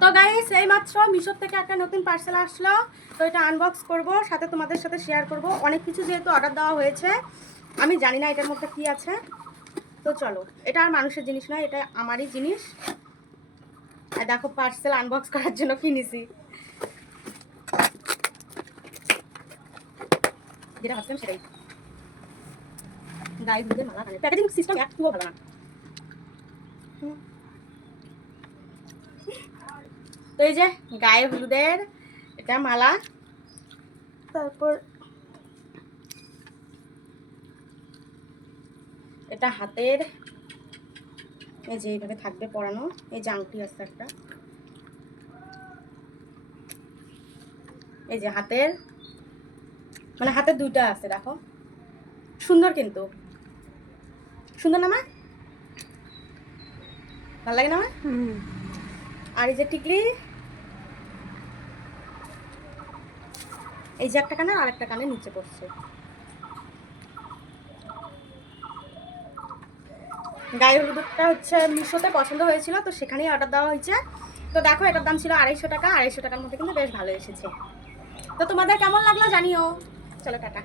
তো গাইস এই মাত্র মিশো থেকে একটা নতুন পার্সেল আসলো, তো এটা আনবক্স করব, সাথে তোমাদের সাথে শেয়ার করব। অনেক কিছু যেহেতু অর্ডার দেওয়া হয়েছে, আমি জানি না এটার মধ্যে কি আছে। তো চলো, এটা আর মানুষের জিনিস নয়, এটা আমারই জিনিস। আর দেখো পার্সেল আনবক্স করার জন্য কিনেছি। যেটা ভাবছিলাম সেটাই, গায়ে হলুদের মালা। প্যাকেজিং সিস্টেম একটুও ভালো না। তো এই যে গায়ে হলুদের এটা মালা, তারপর এটা হাতের, এই যে এইভাবে থাকবে পরানো। এই যে আংটি আছে একটা, এই যে হাতের, মানে হাতের দুইটা আছে, দেখো সুন্দর, কিন্তু সুন্দর না মা? ভালো লাগে না মা? আর এই যে টিকলি, এই যে একটা কানে আর একটা কানে নিচে পড়ছে। গায়ে হলুদটা হচ্ছে মিশোতে পছন্দ হয়েছিল, তো সেখানেই অর্ডার দেওয়া হয়েছে। তো দেখো এটার দাম ছিল 250 টাকা। 250 টাকার মধ্যে কিন্তু বেশ ভালো এসেছে। তো তোমাদের কেমন লাগলো জানিও। চলো টাটা।